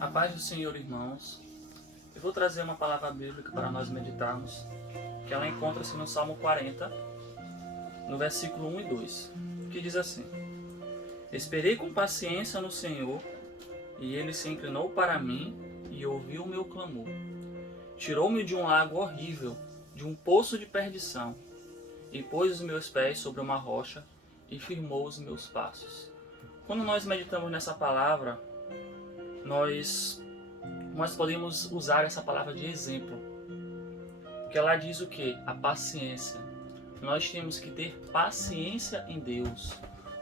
A paz do Senhor, irmãos. Eu vou trazer uma palavra bíblica para nós meditarmos, que ela encontra-se no Salmo 40, no versículo 1 e 2, que diz assim: Esperei com paciência no Senhor, e ele se inclinou para mim e ouviu o meu clamor. Tirou-me de um lago horrível, de um poço de perdição, e pôs os meus pés sobre uma rocha e firmou os meus passos. Quando nós meditamos nessa palavra, nós podemos usar essa palavra de exemplo, que ela diz o que? A paciência. Nós temos que ter paciência em Deus,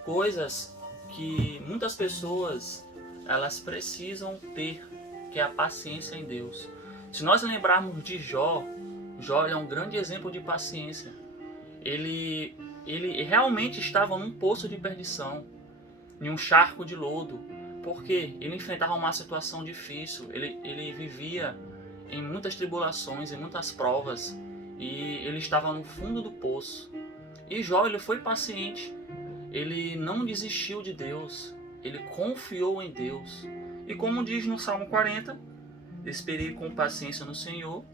coisas que muitas pessoas elas precisam ter, que é a paciência em Deus. Se nós lembrarmos de Jó é um grande exemplo de paciência. Ele realmente estava num poço de perdição, em um charco de lodo, porque ele enfrentava uma situação difícil, ele vivia em muitas tribulações, em muitas provas, e ele estava no fundo do poço. E Jó, ele foi paciente, ele não desistiu de Deus, ele confiou em Deus. E como diz no Salmo 40, esperei com paciência no Senhor,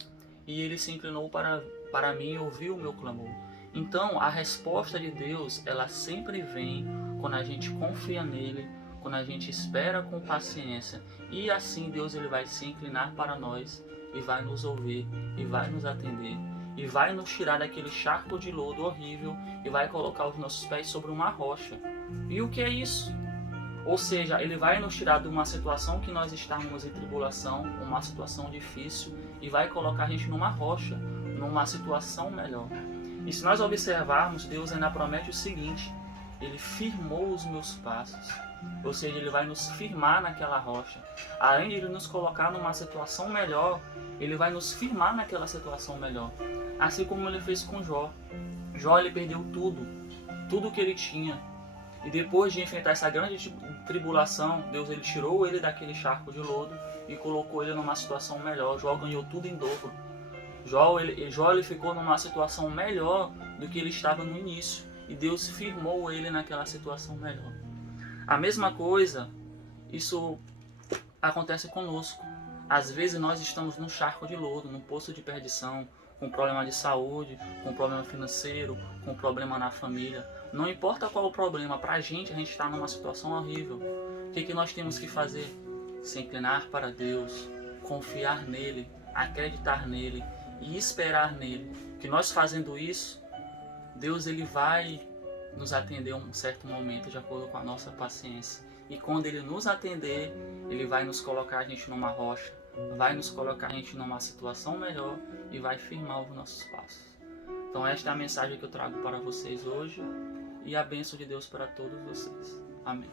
e ele se inclinou para mim e ouviu o meu clamor. Então, a resposta de Deus, ela sempre vem quando a gente confia nele, quando a gente espera com paciência. E assim Deus ele vai se inclinar para nós e vai nos ouvir, e vai nos atender, e vai nos tirar daquele charco de lodo horrível e vai colocar os nossos pés sobre uma rocha. E o que é isso? Ou seja, ele vai nos tirar de uma situação que nós estamos em tribulação, uma situação difícil, e vai colocar a gente numa rocha, numa situação melhor. E se nós observarmos, Deus ainda promete o seguinte: ele firmou os meus passos. Ou seja, ele vai nos firmar naquela rocha. Além de ele nos colocar numa situação melhor, ele vai nos firmar naquela situação melhor. Assim como ele fez com Jó. Jó ele perdeu tudo que ele tinha. E depois de enfrentar essa grande tribulação, Deus ele tirou ele daquele charco de lodo e colocou ele numa situação melhor. Jó ganhou tudo em dobro. Jó ele ficou numa situação melhor do que ele estava no início. E Deus firmou ele naquela situação melhor. A mesma coisa, isso acontece conosco. Às vezes nós estamos num charco de lodo, num poço de perdição, com problema de saúde, com problema financeiro, com problema na família. Não importa qual o problema, pra gente a gente está numa situação horrível. O que nós temos que fazer? Se inclinar para Deus, confiar nele, acreditar nele e esperar nele. Que nós fazendo isso, Deus ele vai nos atender um certo momento de acordo com a nossa paciência. E quando ele nos atender, ele vai nos colocar a gente numa rocha, vai nos colocar a gente numa situação melhor e vai firmar os nossos passos. Então esta é a mensagem que eu trago para vocês hoje e a bênção de Deus para todos vocês. Amém.